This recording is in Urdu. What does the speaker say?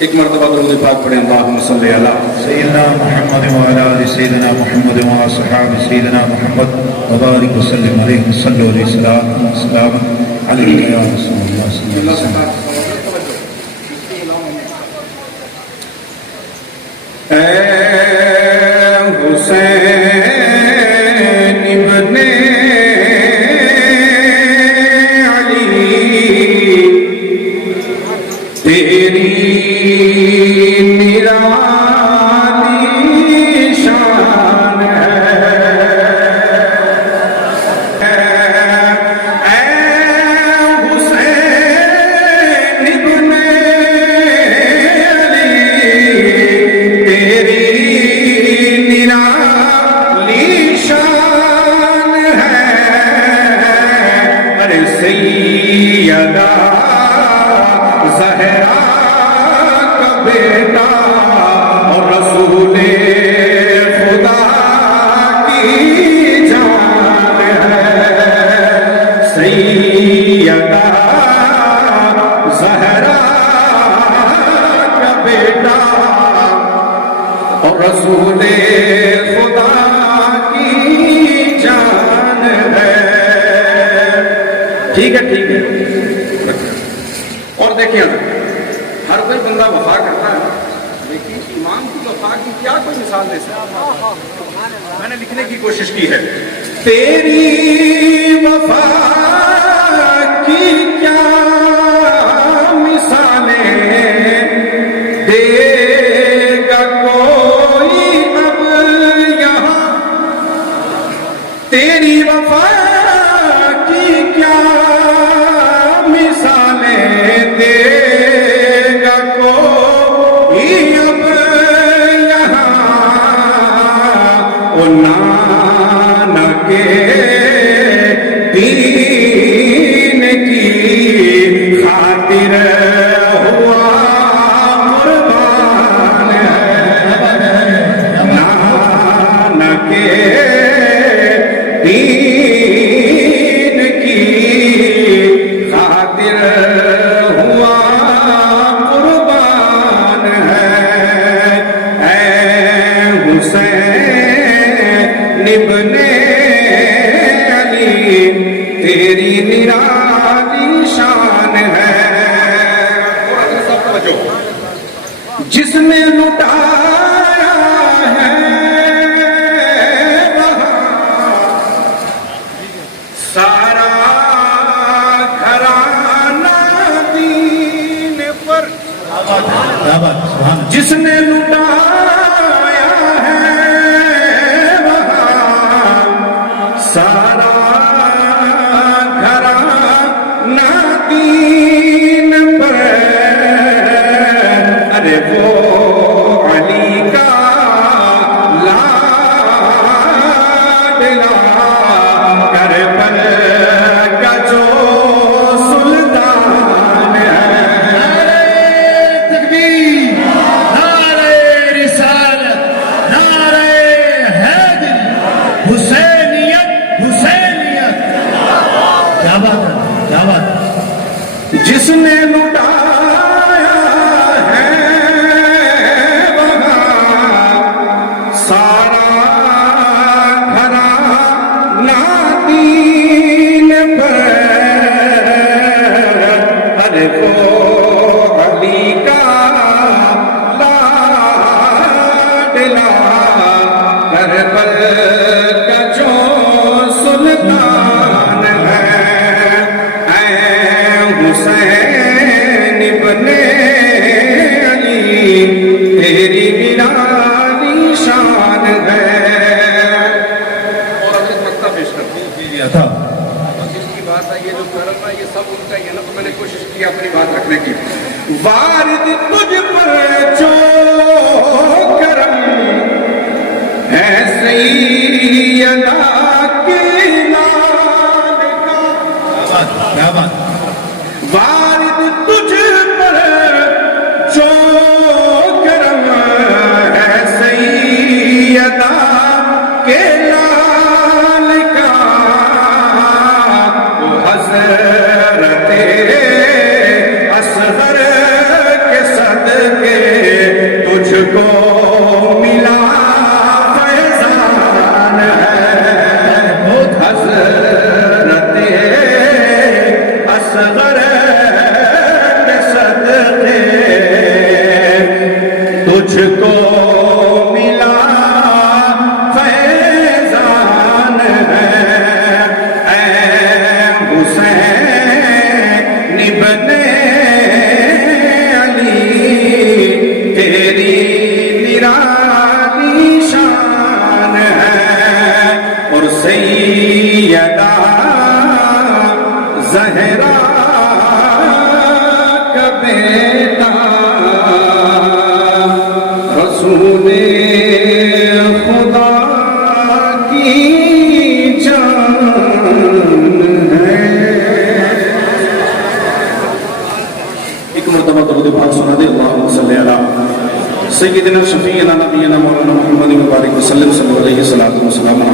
ایک مرتبہ درود پاک پڑھیں، اللہم صلی علی سیدنا محمد وعلی آل سیدنا محمد وعلی صحاب سیدنا محمد وبارک وسلم علیہ صلی اللہ علیہ وسلم علیہ یا رسول اللہ صلی اللہ علیہ وسلم. اے حسین ابن علی تیری نرالی شان ہے. اے حسین ابن علی تیری نرالی شان ہے. ارے سیدہ زہرا کا بیٹا اور رسول خدا کی جان ہے. سیدہ زہرا کا بیٹا اور رسول خدا کی جان ہے. ٹھیک ہے ٹھیک ہے. اور دیکھیں ہر کوئی بندہ وفا کرتا ہے، لیکن امام کی وفا کی کیا کوئی مثال دے سکتا؟ میں نے لکھنے کی کوشش کی ہے. تیری وفا کی کیا مثالیں دے گا کوئی اب یہاں. تیری وفا کی کیا مثالیں دے گا کوئی اب یہاں. او نانک دین کی خاطر ہوا قربان ہے. نانک دین کی خاطر ہوا قربان ہے. اے حسین ابن علی تیری نرالی شان ہے. جس نے لٹایا ہے وہاں سارا گھرانہ دین پر. جس نے لٹایا ہے وہاں سارا گھرانہ دین پر. ارے وہ علی کا لاڈلا کربل کا جو سلطان ہے. تکبیر، نعرہ رسالت، نعرہ حیدر، حسینیت حسینیت. کیا بات ہے کیا بات ہے. جس نے لٹایا ہے وہاں سارا گھرانہ دین پر. ارے وہ علی کا لاڈلا کربل کا جو سلطان ہے. اے حسین ابن علی تیری نرالی شان ہے. اور اب ایک مکتب پیش کرتی ہوں. تھا جس کی بات ہے یہ جو کرم ہے یہ سب ان کا ہی ہے نا. تو میں نے کوشش کی اپنی بات رکھنے کی. وارد تجھ پر جو کرم ہے سیدہ کے لال کا. کیا بات. وارد تجھ پر جو کرم ہے سیدہ کے لال کا. وہ حضرت اصغر کے صدقے تجھ کو ملا فیضان ہے اے حسین ابن علی تیری نرالی شان ہے اور سیدہ زہرا کا بیٹا رسول خدا کی جان ہے. ایک مرتبہ درود پاک سنا دے. اللہم صلی علی سیدنا شفیعنا نبینا مولانا محمد مبارک وسلم صلی اللہ علیہ وسلم.